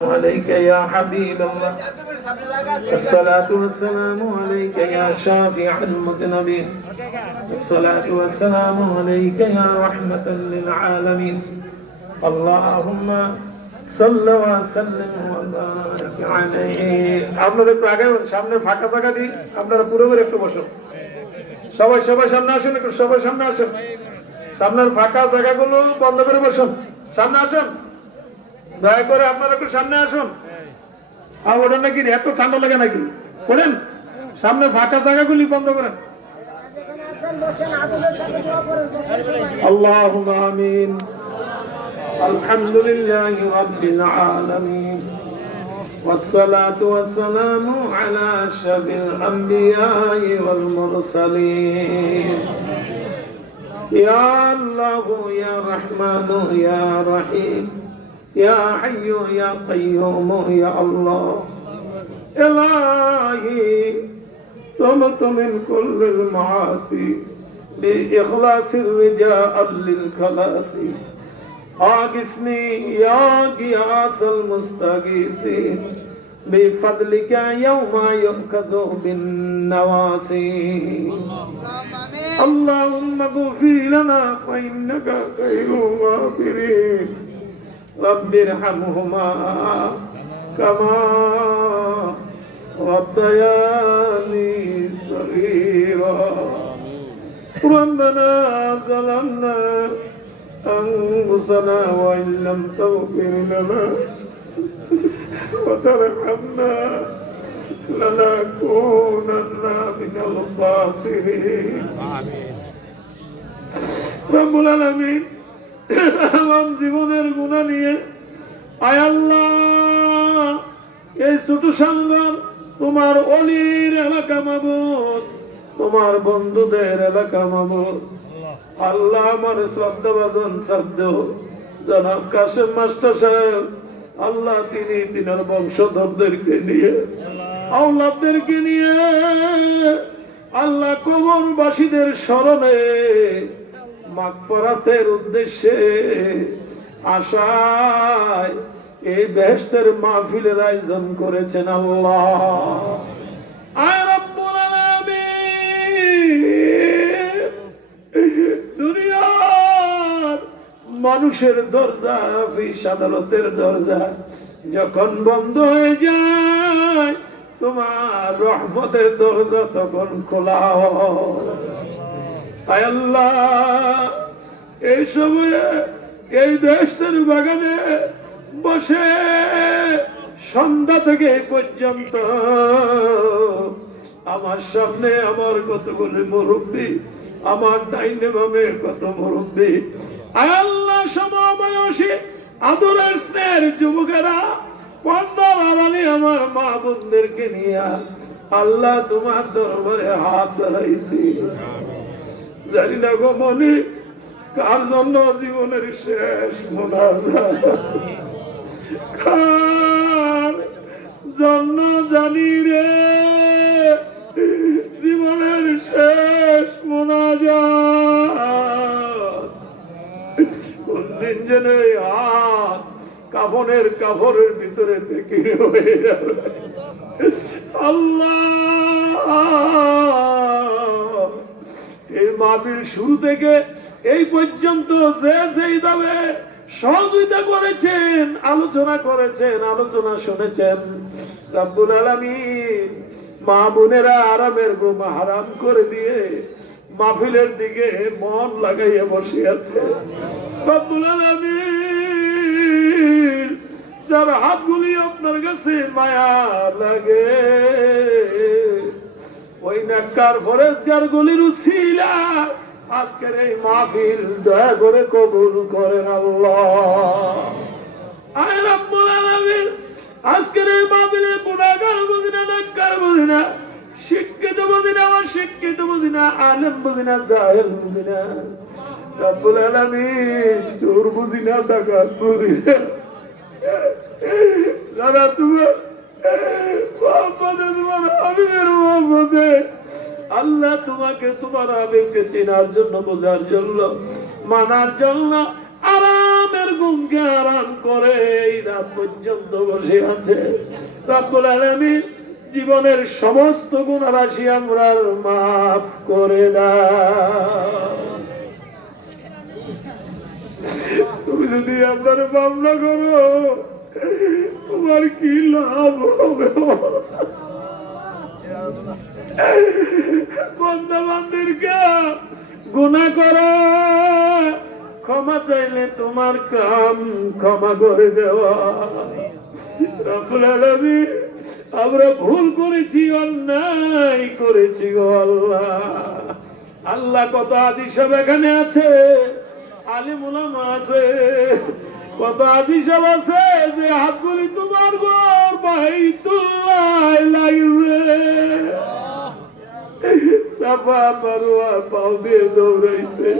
عليك يا حبيب الله. الصلاة والسلام عليك يا شافع المذنبين. الصلاة والسلام عليك يا رحمة للعالمين. اللهم صل وسلم وبارك عليه. আপনারা একটু আগে সামনে ফাঁকা জায়গা দিই, আপনারা পুরোপুরি একটু বসুন। সবাই সামনে আসুন, একটু সবাই সামনে আসুন। সামনের ফাঁকা জায়গাগুলো বন্ধ করে বসুন। সামনে আসুন, দয়া করে আপনারা একটু সামনে আসুন। আর ওটা নাকি এত ঠান্ডা লাগে নাকি? করেন, সামনে ফাঁকা জায়গাগুলি বন্ধ করেন। আল্লাহুম্মা আমিন। আলহামদুলিল্লাহি রাব্বিল আলামিন। والصلاة والسلام على أشرف الأنبياء والمرسلين. يا الله يا رحمن يا رحيم يا حي يا قيوم يا الله. إلهي تمت من كل المعاصي بإخلاص الرجاء للخلاص. أغثني يا غياث المستغيثين بفضلك يوم يؤخذ بالنواسي. اللهم اغفر لنا فإنك خير الغافرين. رب ارحمهما كما ربياني صغيرا. ربنا ظلمنا أنفسنا وإن لم تغفر لنا وترحمنا لنكونن من الخاسرين. رب العالمين আমার জীবনের গুনাহ নিয়ে আয় আল্লাহ, এই ছোট সাঙ্গর তোমার অলির এলাকা মাবুদ, তোমার বন্ধুদের এলাকা মাবুদ। আল্লাহ আমার শ্রদ্ধাভাজন শ্রদ্ধ জনাব কাসেম মাস্টার সাহেব, আল্লাহ তিনি তিনার বংশধরদেরকে নিয়ে আওলাদদেরকে নিয়ে আল্লাহ কবরবাসীদের স্মরণে মাগফিরাতের উদ্দেশ্যে আশায় এই বেহেশতের মাহফিলের আয়োজন করেছেন আল্লাহ। আয় রব্বুল আলামিন, দুনিয়ার মানুষের দরজা, অফিস আদালতের দরজা যখন বন্ধ হয়ে যায়, তোমার রহমতের দরজা তখন খোলা হয়। আয় আল্লাহ, এই সময়ে এই বেহেশতের বাগানে বসে সন্ধ্যা থেকে পর্যন্ত আমার সামনে আমার কতগুলি মুরব্বী, আমার ডাইনে বামে কত মুরব্বী। আয় আল্লাহ, সমবয়সী আদরের স্নেহের যুবকেরা, পর্দার আড়ালে আমার মা বোনদেরকে নিয়ে আল্লাহ তোমার দরবারে হাত বাড়াইছি। জানি না গো মনি, কার জন্য জীবনের শেষ মোনাজাত, কার জন্য জানি রে জীবনের শেষ মোনাজাত। কোন দিন যেন হাত কাফনের কাপড়ের ভিতরে থেকে হয়ে যাবে। আল্লাহ, এই মাহফিল শুরু থেকে এই পর্যন্ত যে যেইভাবে সহযোগিতা করেছেন, আলোচনা করেছেন, আলোচনা শুনেছেন, রব্বুল আলামিন মা বোনেরা আরামের ঘুম হারাম করে দিয়ে মাহফিলের দিকে মন লাগাইয়া বসে আছে। রব্বুল আলামিন যার হাতগুলি আপনার কাছে মায়া লাগে, ওই নেককার ফরেজগার গুলির উসিলা আজকের এই মাহফিল দয়া করে কবুল করেন আল্লাহ। আয় রব্বুল আলামিন, আজকের এই মাহফিলে গুনাহগার বুঝি না, নেককার বুঝি না, শিক্ষিত বুঝি না, অশিক্ষিত বুঝি না, আলেম বুঝি না, জাহেল বুঝি না, রব্বুল আলামিন চোর বুঝি না, ডাকাত বুঝি না, যারা তোমার আল্লাহ তোমাকে তোমার হাবিবকে চেনার জন্য, বোঝার জন্য, মানার জন্য, আরামের ঘুমকে আরাম করে এই রাত পর্যন্ত বসে আছে। রব্বুল আলামিন জীবনের সমস্ত গুনাহ রাশি আমরা মাফ করে দাও। তুমি যদি আপনার মামলা করো তোমার কি লাভ হবে? বন্ধু-বান্ধবকে গুনাহ করা, ক্ষমা চাইলে তোমার কাম ক্ষমা করে দেওয়া। রব্বুল আলামিন আমরা ভুল করেছি, অন্যায় করেছি গো আল্লাহ। আল্লাহ কত হাদিস এখানে আছে, আলিম উলামা আছে, কত হাদিস আছে যে হাতগুলি তোমার ঘর বাইতুল্লাহ লাগবে, সাফা মারওয়া পাও দিয়ে দৌড়াইছে।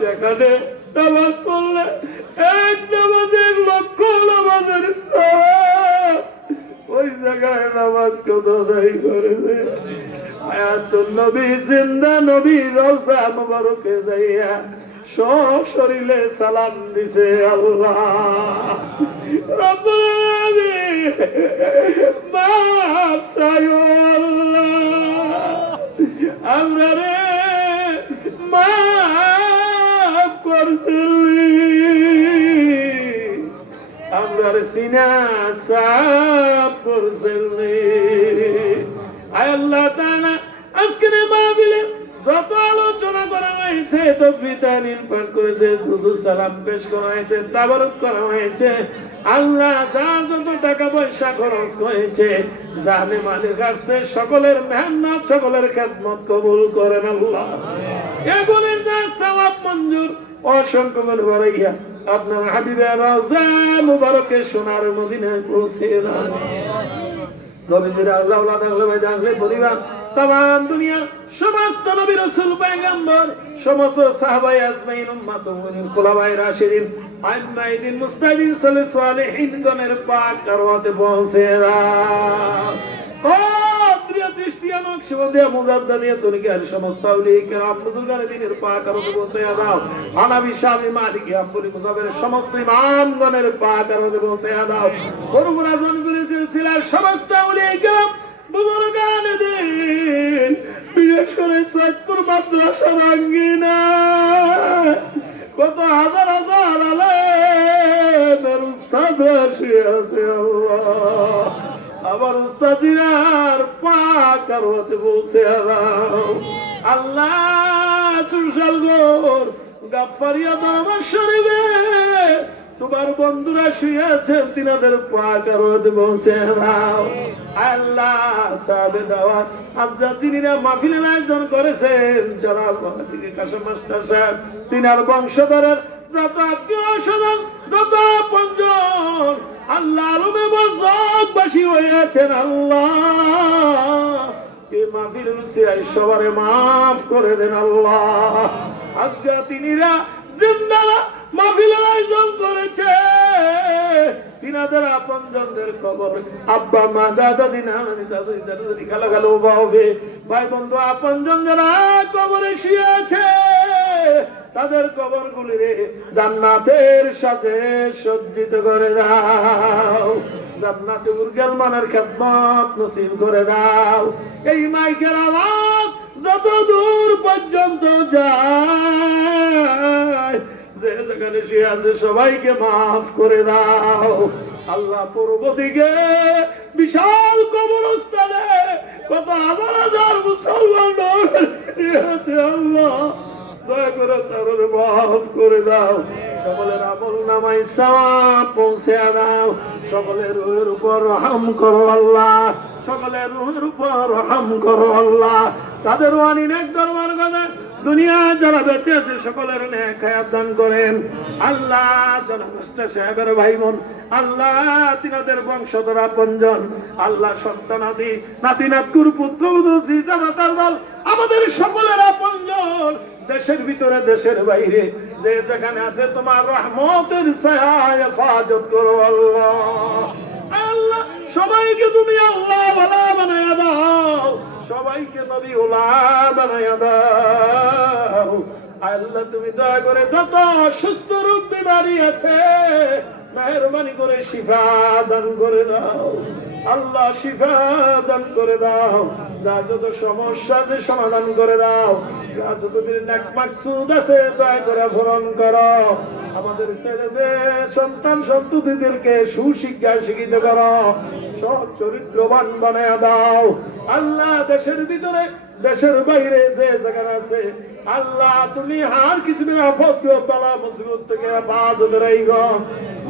যেখানে নামাজ পড়লে এক নামাজের লক্ষ নামাজের সওয়াব, ওই জায়গায় নামাজ কত আদায় করেছে। আয়াতুন নবী জিন্দা নবী রওজা মুবারকে যাইয়া সশরীরে সালাম দিছে আল্লাহ। রব্বুল আলামিন মাফ চাইও আল্লাহ, আমরা রে মাফ করছিলি, আমরা সিনা সাফ করছিলি। আয় আল্লাহ তাআলা আজকের মাহফিলে যত আলোচনা করা হয়েছে, তাসবিহ তাহলিল পাঠ করেছে, দুরূদ সালাম পেশ করা হয়েছে, তাবারুক করা হয়েছে, আল্লাহ যার যত টাকা পয়সা খরচ হয়েছে জানে মালিক কাছে সকলের মেহনত সকলের খেদমত কবুল করেন আল্লাহ। এগুলোর যা সওয়াব মঞ্জুর অসংখ্য করে বাড়াইয়া আপনার হাবিবের রওজা মুবারকে সোনার মদিনায় পৌঁছে দাও। নবীজির আল্লাহ পরিবার তাম দুনিয়ার সমস্ত নবী রাসূল পয়গম্বর সমস্ত সাহাবায়ে আজমাইন উম্মত মুমিনিন খোলাফায়ে রাশিদিন আইম্মায়ে মুস্তাহিদিন সালিহিন গণের পাক দরওয়াতে পৌঁছে দাও। ও প্রিয় চিশতিয়া নকশবন্দিয়া মুজাদ্দিদিয়া তরিকার সমস্ত আউলিয়া কেরাম বুজুর্গানে দ্বীনের পাক দরওয়াতে পৌঁছে দাও। হানাফি শাফি মালিকি হাম্বলি মুযাফফারের সমস্ত ইমামগণের পাক দরওয়াতে পৌঁছে দাও। বড় আজম গুলি সিলসিলার সমস্ত আউলিয়া কেরাম বুজুর্গানে দ্বীন, বিশেষ করে সৈয়দপুর মাদ্রাসা ভাঙ্গিনা কত হাজার হাজার আলেমের উস্তাদ আসে আছে আল্লাহ, আবার উস্তাদিরার পাক দরওয়াতে পৌঁছে দাও আল্লাহ। সুশালগড় গাফফারিয়া দরবার শরীফে তোমার বন্ধুরা শুয়ে আছেন, তিনাদের পাক দরওয়াতে পৌঁছে দাও আল্লাহ। সাহেবে দাওয়াত আফজা যিনিরা মাহফিলের আয়োজন করেছেন জনাব কাশেম মাস্টার সাহেব, তিনার বংশধরের যত আত্মীয় স্বজন যত আপনজন আল্লাহ আলমে বরজখবাসী হয়েছেন আল্লাহ, এই মাহফিল উসিলায় সবারে মাফ করে দেন আল্লাহ। আজকে তিনিরা জিন্দারা মাহফিলের আয়োজন করেছে, তিনাদের আপনজনদের খবর আব্বা মা দাদা দিনা চাচা খালা খালো হবে ভাই বন্ধু আপনজন যারা কবরে শুয়ে আছে তাদের কবর গুলি রে জান্নাতের সাথে সজ্জিত করে দাও, জান্নাতে উর্গেল মানের খেদমত নসিব করে দাও। এই মাইকের আওয়াজ যত দূর পর্যন্ত যায়, যে যেখানে শুয়ে আছে সবাইকে মাফ করে দাও আল্লাহ। পূর্ব দিকে বিশাল কবরস্থানে কত হাজার হাজার মুসলমান আল্লাহ দয়া করে তাদের মাফ করে দাও, সকলের আমল নামায় সওয়াব পৌঁছে দাও, সকলের রূহের উপর রহম করো আল্লাহ, সকলের রূহের উপর রহম করো আল্লাহ। তাদের ওয়ানি নেক দরবার কথা দুনিয়া যারা বেঁচে আছে সকলের নেক হায়াত দান করেন আল্লাহ। জনাব মাস্টার সাহেবের ভাই বোন আল্লাহ, তিনাদের বংশধর আপনজন আল্লাহ, সন্তানাদি নাতি নাতকুর পুত্রবধূ জামাতার দল আমাদের সকলের আপনজন দেশের ভিতরে দেশের বাইরে যে যেখানে আছে তোমার রহমতের ছায়ায় হেফাজত করো আল্লাহ। আল্লাহ সবাইকে তুমি আল্লাহ ওয়ালা বানায়া দাও, সবাইকে নবী ওয়ালা বানায়া দাও আল্লাহ তুমি দয়া করে যত সুস্থ রোগ বিমারি আছে মেহেরবানি করে শিফা দান করে দাও আল্লাহ, শিফা দান করে দাও। যা যত সমস্যা আছে সমাধান করে দাও, যা যতদিন নেক মাকসুদ আছে দয়া করে পূরণ করো। আমাদের ছেলে মেয়ে সন্তান সন্ততিদেরকে সুশিক্ষা শিক্ষিত করো, সৎ চরিত্রবান বানায় দাও আল্লাহ। দেশের ভিতরে দেশের বাইরে যে জায়গা আছে আল্লাহ তুমি আর কিছু আপদ বালা মুসিবত থেকে হেফাজত রাখো।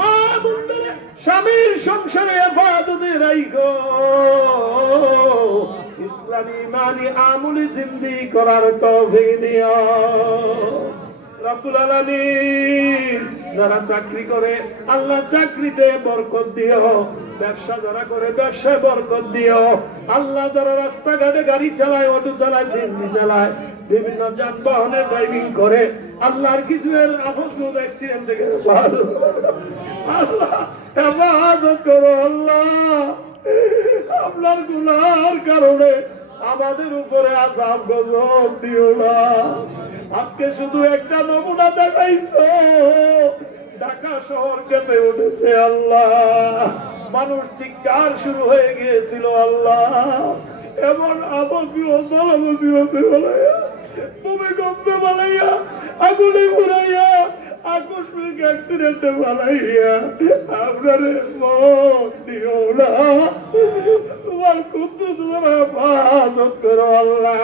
মা বোনদের স্বামীর সংসারে হেফাজত রাখো। ইসলামী মানি আমলি জিন্দেগি করার তৌফিক দিও রব্বুল আলামিন। যারা চাকরি করে আল্লাহ চাকরিতে বরকত দিও, ব্যবসা যারা করে ব্যবসায় বরকত দিও আল্লাহ। যারা রাস্তাঘাটে গাড়ি চালায়, অটো চালায়, সিএনজি চালায়, বিভিন্ন যানবাহনে ড্রাইভিং করে আল্লাহর কিছু আপদ অ্যাক্সিডেন্ট থেকে আল্লাহ হেফাজত করো আল্লাহ। আপনার গুনার কারণে আমাদের উপরে আযাব গজব দিও না। আজকে শুধু একটা নমুনা দেখাইছো, ঢাকা শহর কেঁপে উঠেছে আল্লাহ। মানুষ চিৎকার শুরু হয়ে গিয়েছিল আল্লাহ। এমন আপদীয় মুসিবতে বানাইয়া, ভূমিকম্পে বানাইয়া, আগুনে পুরাইয়া, আকস্মিক অ্যাক্সিডেন্টে বানাইয়া আপনার মত দিও না। তোমার কুদরত দ্বারা হেফাজত করো আল্লাহ।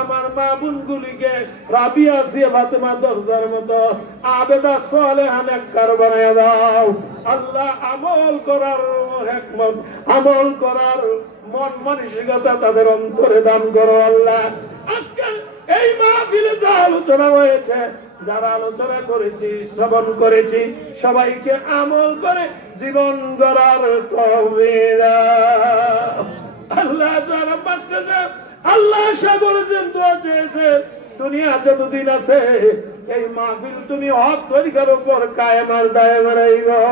আমার মা বোনগুলিকে রাবিয়া জিয়া ফাতেমা দরজার মতো আবেদা সালেহা নেককার বানায়া দাও আল্লাহ। আমল করার হিকমত, আমল করার মন মানসিকতা তাদের অন্তরে দান করো আল্লাহ। আজকে এই মাহফিলে যা আলোচনা হয়েছে, যারা আলোচনা করেছি, শ্রবণ করেছি, সবাইকে আমল করে জীবন গড়ার তৌফিক দাও আল্লাহ। যারা মাস্টার আল্লাহ আশা করেছেন, দোয়া চেয়েছেন, দুনিয়া যতদিন আছে এই মাহফিল তুমি হক তরিকার উপর কায়েম আর দায়েম রাখো,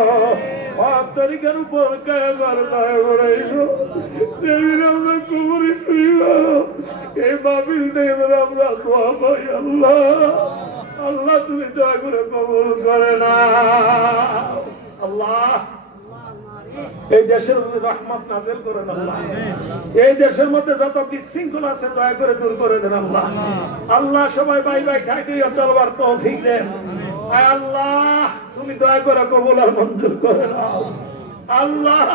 হক তরিকার উপর কায়েম আর দায়েম রাখো। যেদিন আমরা কবরে শুইব এই মাহফিল থেকে আমরা দোয়া পাই আল্লাহ। আল্লাহ তুমি দয়া করে কবুল করে না আল্লাহ। এই দেশের মধ্যে রহমত নাযিল করেন আল্লাহ। এই দেশের মধ্যে যত বিশৃঙ্খলা আছে দয়া করে দূর করে দেন আল্লাহ। আল্লাহ সবাই ভাই ভাই ঠাকুর চলবার তৌফিক দেন আল্লাহ। তুমি দয়া করে কবুল আর মঞ্জুর করে নাও আল্লাহ।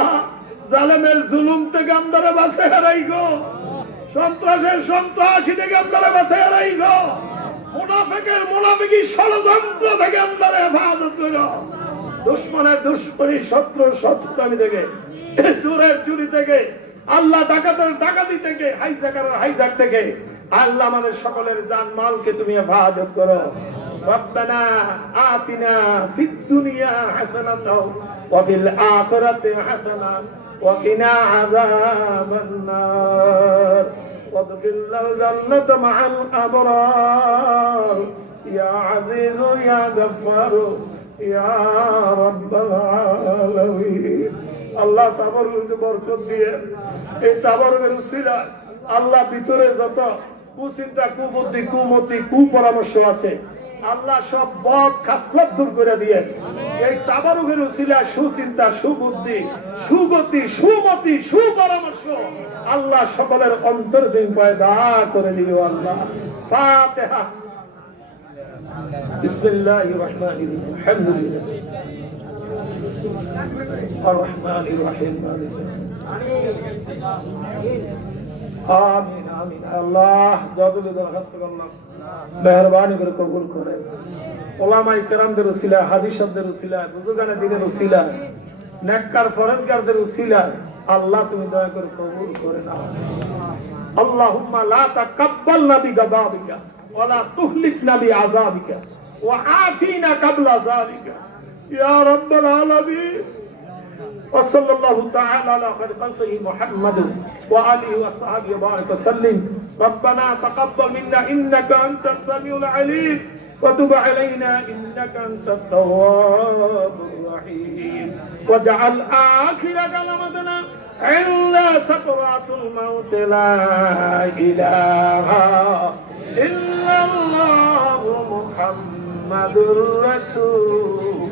জালেমের জুলুম থেকে আমদারে বাঁচায় রাখো, সন্ত্রাসের সন্ত্রাসী থেকে আমদারে বাঁচায় রাখো, মুনাফিকের মুনাফিকি ষড়যন্ত্র থেকে আমদারে হেফাজত করো, দুশ্মনের দুশ্মনী, শত্রুর শত্রুতামি থেকে, চোরের চুরি থেকে আল্লাহ, ডাকাতের ডাকাতি থেকে, হাইজাকারের হাইজাক থেকে আল্লাহ আমাদের সকলের জান মালকে তুমি হেফাজত করো। রব্বানা আতিনা ফিদ দুনিয়া হাসানাতাও ওয়া ফিল আখিরাতি হাসানাতাও ওয়া কিনা আযাবান নার ওয়াদখিলনাল জান্নাতা মা'আল আবরার ইয়া আজিজু ইয়া গফফারু ইয়া রাব্বাল আলামিন। আল্লাহ তাবারকে বরকত দিয়ে এই তাবারকের উসিলা আল্লাহ ভিতরে যত কুচিন্তা, কুবুদ্ধি, কুমতি, কুপরামর্শ আছে আল্লাহ সব বদ খাসলত দূর করে দিয়ে এই তাবারকের উসিলা সুচিন্তা, সুবুদ্ধি, সুগতি, সুমতি, সুপরামর্শ আল্লাহ সকলের অন্তরে তুমি পয়দা করে দিও আল্লাহ। ফাতিহা। বিসমিল্লাহির রহমানির রহিম। আলহামদুলিল্লাহ আর-রহমানির রহিম। আমিন আমিন। আল্লাহ যতগুলো দরখাস্ত করলাম মেহেরবানি করে কবুল করেন। ওলামায়ে কেরামদের উসিলায়, হাজী সাহেবদের উসিলায়, বুজুর্গানে দ্বীনের উসিলায়, নেককার ফরজগারদের উসিলায় আল্লাহ তুমি দয়া করে কবুল করে নাও। আল্লাহুম্মা লা তাকাব্বালনা বিগাদাবিকা ওয়া লা তুহলিকনা বিআযাবিকা ওয়া আফিনা ক্বাবলা যালিকা ইয়া রাব্বাল আলামিন। وصلى الله تعالى على خير خلقه محمد وآله وصحبه وبارك وسلم. ربنا تقبل منا إنك أنت السميع العليم وتب علينا إنك أنت التواب الرحيم واجعل آخر كلمتنا عند سكرات الموت لا إله إلا الله মুহাম্মাদুর রাসূলুল্লাহ।